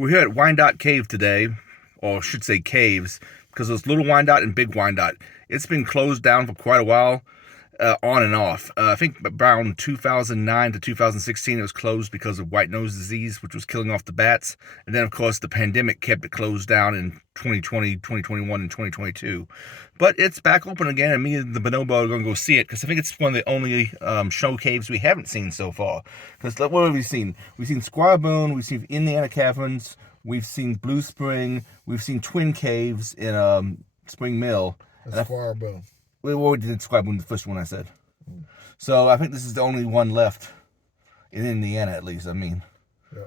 We're here at Wyandotte Cave today, or I should say caves, because there's Little Wyandotte and Big Wyandotte. It's been closed down for quite a while, on and off. I think around 2009 to 2016 it was closed because of white nose disease, which was killing off the bats. And then, of course, the pandemic kept it closed down in 2020, 2021, and 2022. But it's back open again, and me and the bonobo are going to go see it, because I think it's one of the only show caves we haven't seen so far. Because what have we seen? We've seen Squire Boone, we've seen Indiana Caverns, we've seen Blue Spring, we've seen Twin Caves in Spring Mill. That's Squire Boone. We already did Squire Boone, the first one I said. So I think this is the only one left in Indiana, at least. I mean. Yeah.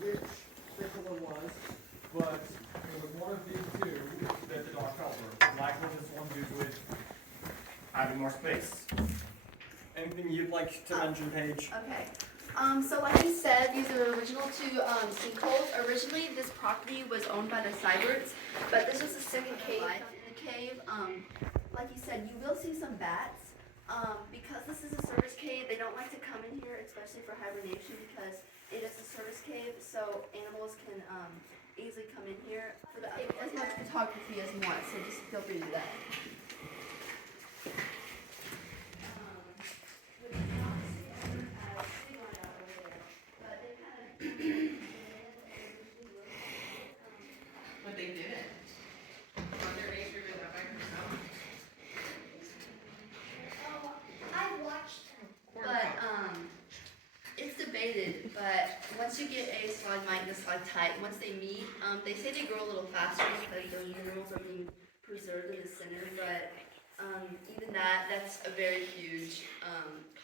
Which particular was, but it was one of these two that the dog fell for. Likely this one due to it having more space. Anything you'd like to mention, Paige? Okay. So like he said, these are original two sinkholes. Originally, this property was owned by the Syberts, but this was the second cave. In the cave, like he said, you will see some bats. Because this is a service cave, they don't like to come in here, especially for hibernation, because it is a service cave, so animals can easily come in here. For the as much photography as you want, so just feel free to do that. But they didn't. Mother Nature did that by herself. I watched them. But it's debated, but once you get a stalagmite and a stalactite, once they meet, they say they grow a little faster because those minerals are being preserved in the center, but even that's a very huge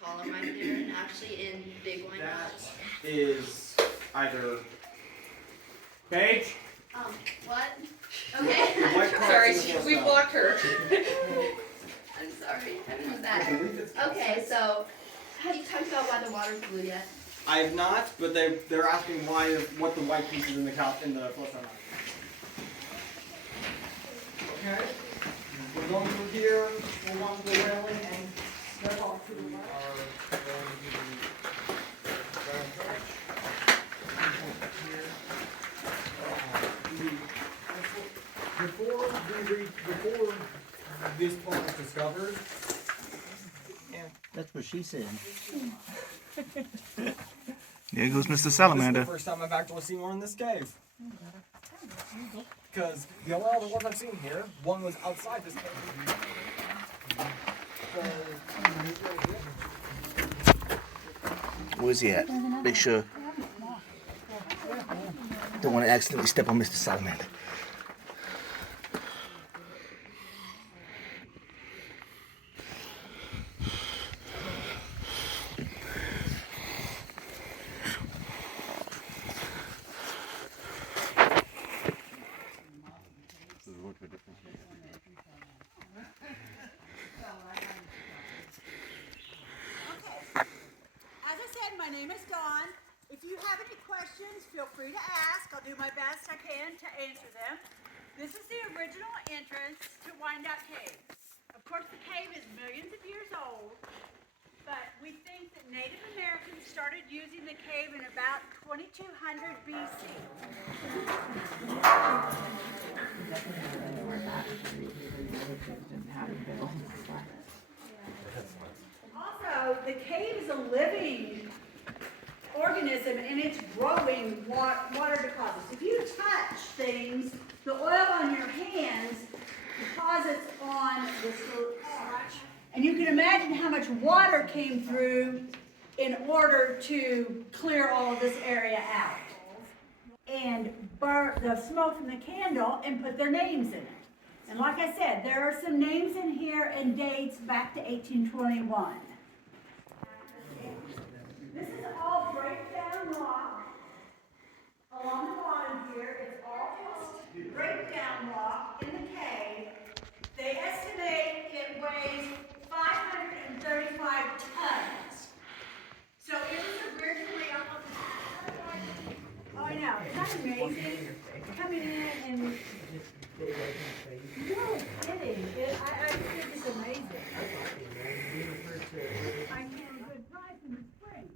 column right there, and actually in Big Wyandotte. That is either Paige. What? Okay. White Sorry, cracks in the we stuff. blocked her. I'm sorry, I didn't know that. Okay, so have you talked about why the water's blue yet? I have not, but they're asking what the white pieces in the flush are like. Okay. We're going through here. We'll walk the railing and step off to the left. Before this part was discovered, That's what she said. There goes Mr. this is the Salamander. first time I've actually seen one in this cave. Because the only other ones I've seen here, one was outside this cave. Where's he at? Make sure. Don't want to accidentally step on Mr. Salamander. As I said, my name is Dawn. If you have any questions, feel free to ask. I'll do my best I can to answer them. This is the original entrance to Wyandotte Cave. Of course, the cave is millions of years old, but we think that Native Americans started using the cave in about 2200 BC. Also, the cave is a living organism and it's growing water deposits. If you touch things, the oil on your hands deposits on this little scratch. And you can imagine how much water came through in order to clear all of this area out. And burn the smoke from the candle and put their names in it. And like I said, there are some names in here and dates back to 1821. This is all breakdown rock. Along the bottom here, it's all breakdown rock in the cave They estimate it weighs 535 tons. So it was originally up on the. Oh, I know. Isn't that amazing? Coming in and. No kidding. I just think it's amazing. I can good price in the spring.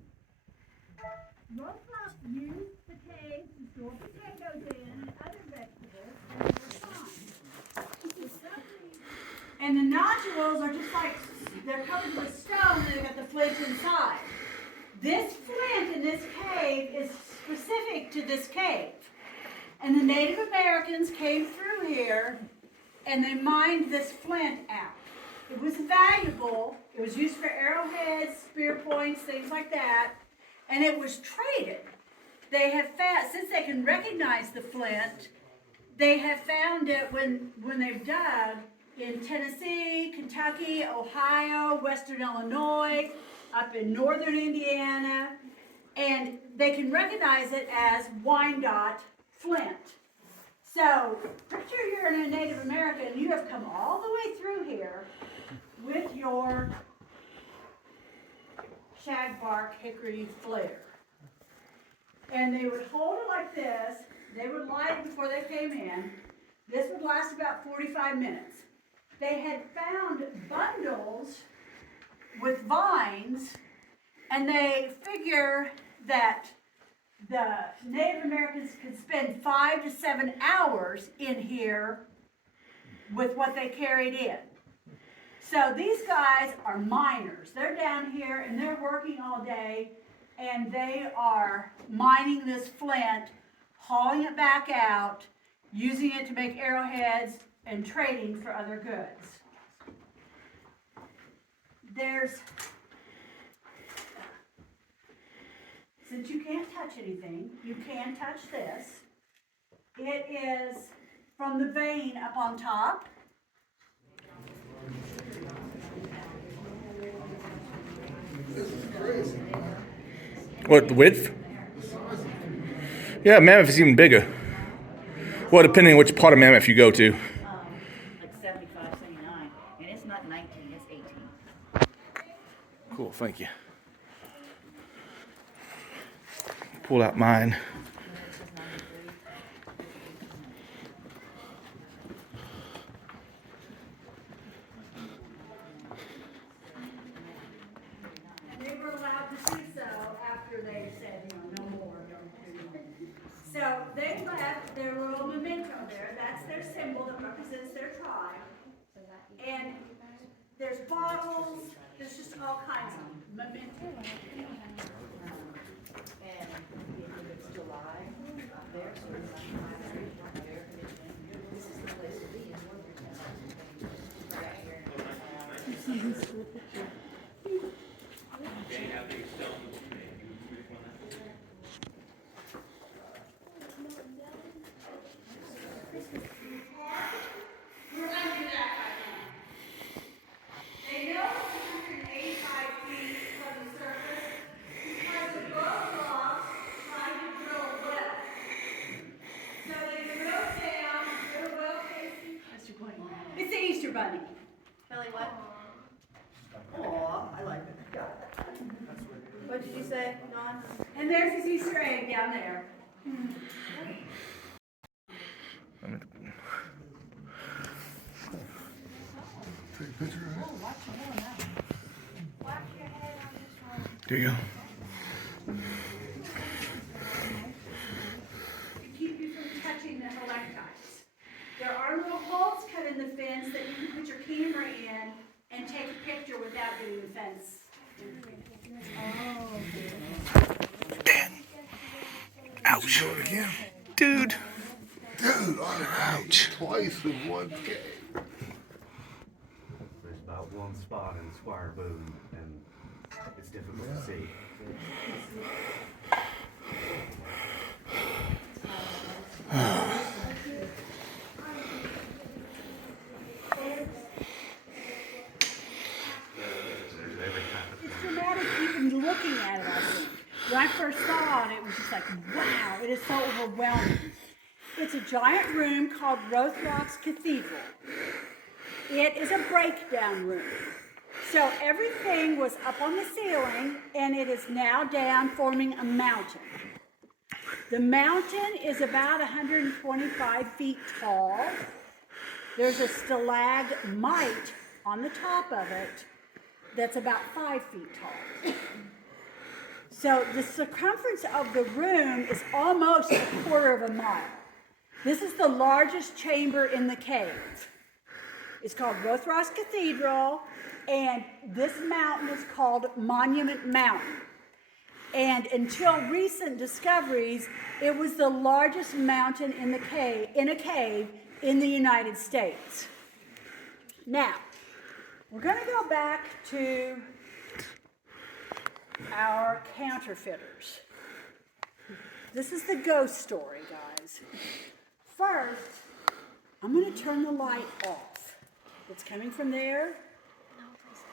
Roadblock used the cave to store potatoes in and other vegetables, and they were fine. And the nodules are just like, they're covered with stone and they've got the flint inside. This flint in this cave is specific to this cave. And the Native Americans came through here and they mined this flint out. It was valuable. It was used for arrowheads, spear points, things like that. And it was traded. They have found, since they can recognize the flint, they have found it when they've dug in Tennessee, Kentucky, Ohio, Western Illinois, up in northern Indiana, and they can recognize it as Wyandotte flint. So, picture you're a Native American, you have come all the way through here with your shagbark hickory flare. And they would hold it like this, they would light it before they came in. This would last about 45 minutes. They had found bundles with vines, and they figure that the Native Americans could spend 5 to 7 hours in here with what they carried in. So these guys are miners. They're down here and they're working all day, and they are mining this flint, hauling it back out, using it to make arrowheads, and trading for other goods. Since you can't touch anything, you can touch this. It is from the vein up on top. What, the width? Yeah, Mammoth is even bigger. Well, depending on which part of Mammoth you go to. Like 75, 79. And it's not 19, it's 18. Cool, thank you. Pull out mine. They were allowed to do so after they said, no more, don't do more. So they left their little memento there. That's their symbol that represents their tribe. And there's bottles, there's just all kinds of mementos. And if it's July, they're sort of like this is the place to be in Northern right here. We're under that right now. They know it's 185 feet from the surface because the roadblocks tried to drill a well. So they drilled down, drilled a well casing. It's the Easter Bunny. Billy, what? Aw, I like it. What did you say, Dawn? And there's his Easter egg down there. Take a picture of it. There you go. To keep you from touching the helictites. There are little holes cut in the fence that you can put your camera in and take a picture without getting the fence. Ouch. Show it again. Dude. Dude, ouch. Twice in one cave. There's about one spot in Squire Boone, and it's difficult to see. It's dramatic even looking at it, I think. When I first saw it, it was just like, wow, it is so overwhelming. It's a giant room called Rothrock's Cathedral. It is a breakdown room. So everything was up on the ceiling, and it is now down, forming a mountain. The mountain is about 125 feet tall. There's a stalagmite on the top of it that's about 5 feet tall. So the circumference of the room is almost a quarter of a mile. This is the largest chamber in the cave. It's called Rothross Cathedral, and this mountain is called Monument Mountain. And until recent discoveries, it was the largest mountain in a cave in the United States. Now, we're going to go back to our counterfeiters. This is the ghost story, guys. First, I'm going to turn the light off. It's coming from there.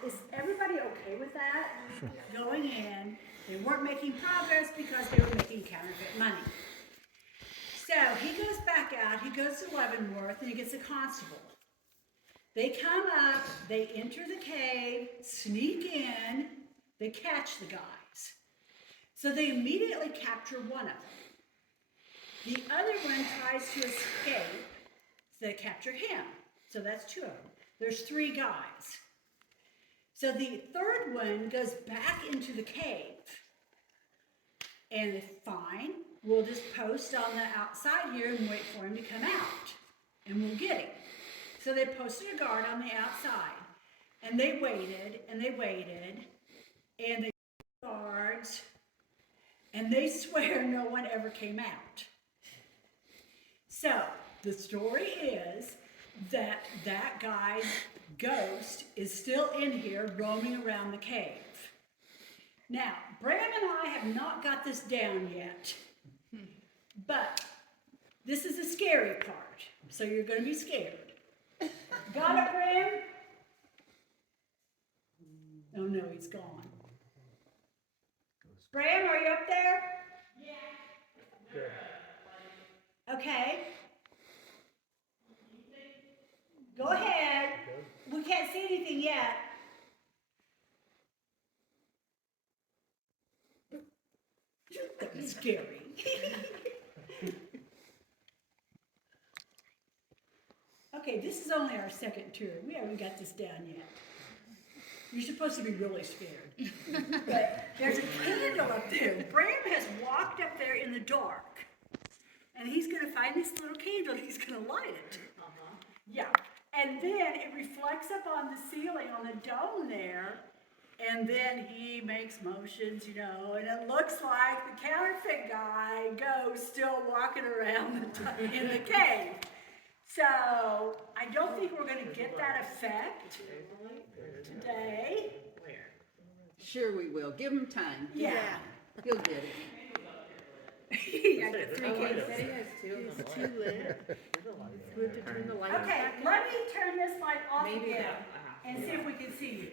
Is everybody okay with that? Sure. Going in, they weren't making progress because they were making counterfeit money. So he goes back out, he goes to Leavenworth, and he gets a constable. They come up, they enter the cave, sneak in, they catch the guys. So they immediately capture one of them. The other one tries to escape, so they capture him. So that's two of them. There's 3 guys. So the third one goes back into the cave. And it's fine, we'll just post on the outside here and wait for him to come out. And we'll get him. So they posted a guard on the outside. And they waited, and they waited, and they guards, and they swear no one ever came out. So the story is that that guy's ghost is still in here roaming around the cave. Now, Bram and I have not got this down yet, but this is the scary part, so you're going to be scared. Got it, Bram? Oh no, he's gone. Bram, are you up there? Yeah. Okay. Go ahead. We can't see anything yet. That was scary. Okay, this is only our second tour. We haven't got this down yet. You're supposed to be really scared. But there's a candle up there. Bram has walked up there in the dark. And he's going to find this little candle and he's going to light it. Yeah. And then it reflects up on the ceiling, on the dome there. And then he makes motions, you know, and it looks like the counterfeit guy goes still walking around in the cave. So I don't think we're going to get that effect today. Sure we will. Give him time. Yeah. He'll get it. Yeah, get 3 kids. It's too lit. We have to turn the light off. Okay, let me turn this light off again and see if we can see you.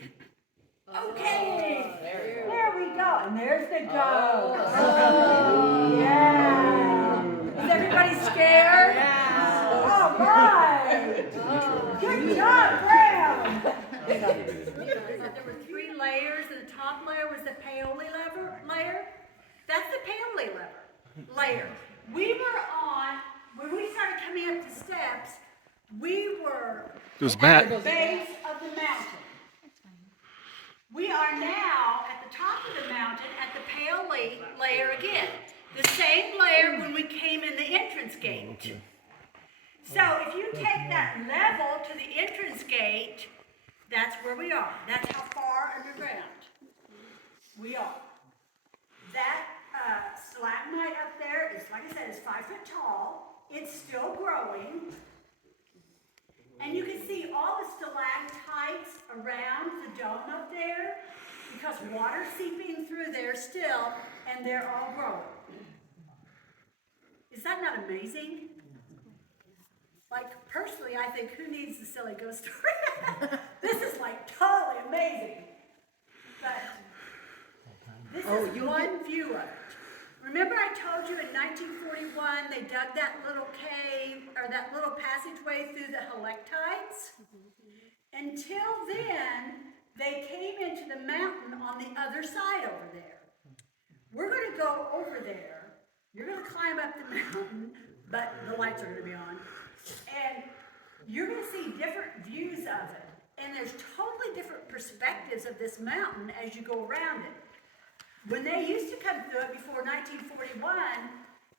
Okay, there we go. And there's the ghost. Oh. Yeah. Is everybody scared? Yeah. All right. Oh. Good job, Graham. There were 3 layers, and the top layer was the paoli layer. That's the paoli layer. We were on, when we started coming up the steps, we were at the base of the mountain. We are now at the top of the mountain at the paoli layer again. The same layer when we came in the entrance gate. So if you take that level to the entrance gate, that's where we are. That's how far underground we are. That stalagmite up there is, like I said, is 5 foot tall. It's still growing. And you can see all the stalactites around the dome up there because water's seeping through there still, and they're all growing. Is that not amazing? Like, personally, I think, who needs the silly ghost story? This is like totally amazing. But this is one view of it. Remember I told you in 1941 they dug that little cave or that little passageway through the helictites? Until then, they came into the mountain on the other side over there. We're going to go over there. You're going to climb up the mountain, but the lights are going to be on. And you're going to see different views of it. And there's totally different perspectives of this mountain as you go around it. When they used to come through it before 1941,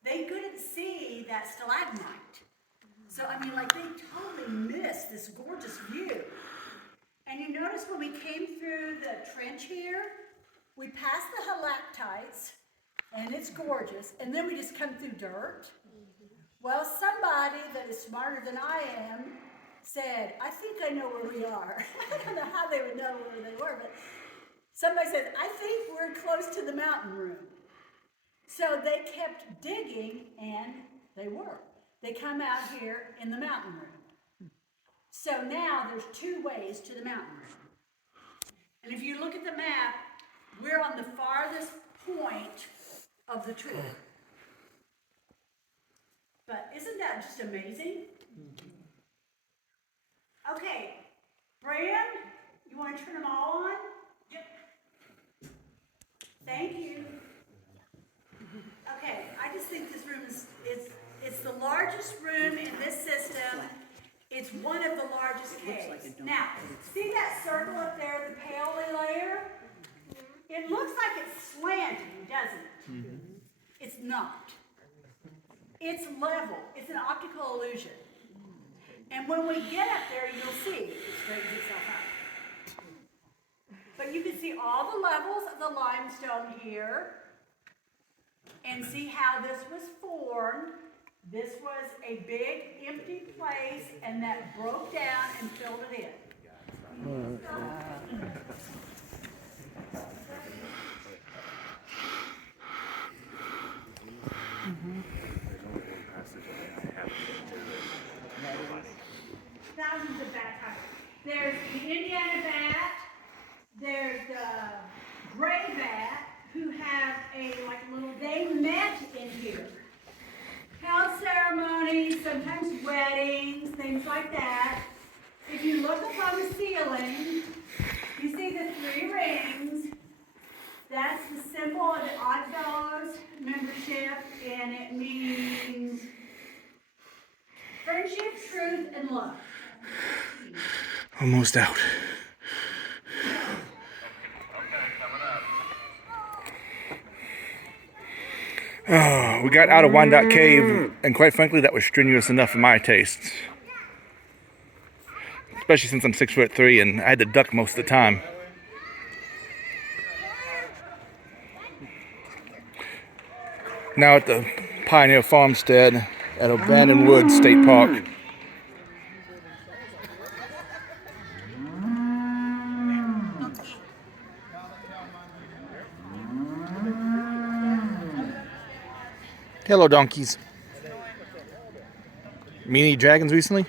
they couldn't see that stalagmite. So, I mean, like, they totally missed this gorgeous view. And you notice when we came through the trench here, we passed the helictites, and it's gorgeous, and then we just come through dirt. Well, somebody that is smarter than I am said, I think I know where we are. I don't know how they would know where they were, but somebody said, I think we're close to the mountain room. So they kept digging, and they were. They come out here in the mountain room. So now there's two ways to the mountain room. And if you look at the map, we're on the farthest point of the tour. But isn't that just amazing? Okay, Bram, you want to turn them all on? Yep. Thank you. Okay, I just think this room is it's the largest room in this system. It's one of the largest caves. Now, see that circle up there, the paly layer? It looks like it's slanting, doesn't it? It's not. It's level. It's an optical illusion. And when we get up there, you'll see it straightens itself out. But you can see all the levels of the limestone here and see how this was formed. This was a big empty place and that broke down and filled it in. Thousands of bat types. There's the Indiana bat, there's the gray bat, who have they met in here. Held ceremonies, sometimes weddings, things like that. If you look up on the ceiling, you see the 3 rings. That's the symbol of the Oddfellows membership, and it means friendship, truth, and love. Almost out. Oh, we got out of Wyandotte Cave, and quite frankly, that was strenuous enough for my tastes. Especially since I'm 6'3" and I had to duck most of the time. Now at the Pioneer Farmstead at Abandoned Woods State Park. Hello, donkeys. Meet any dragons recently?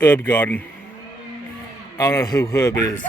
Herb Garden. I don't know who Herb is.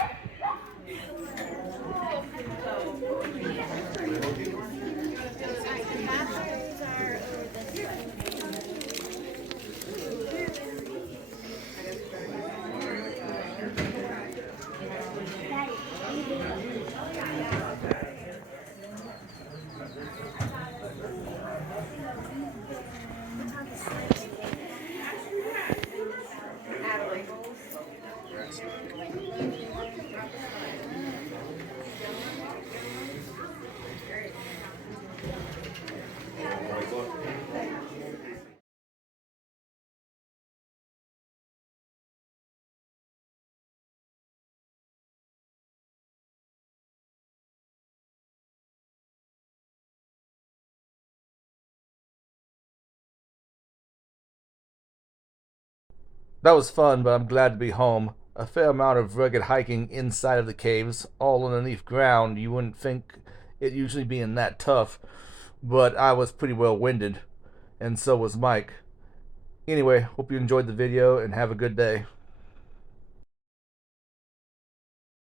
That was fun, but I'm glad to be home. A fair amount of rugged hiking inside of the caves, all underneath ground. You wouldn't think it usually being that tough, but I was pretty well winded, and so was Mike. Anyway, hope you enjoyed the video and have a good day.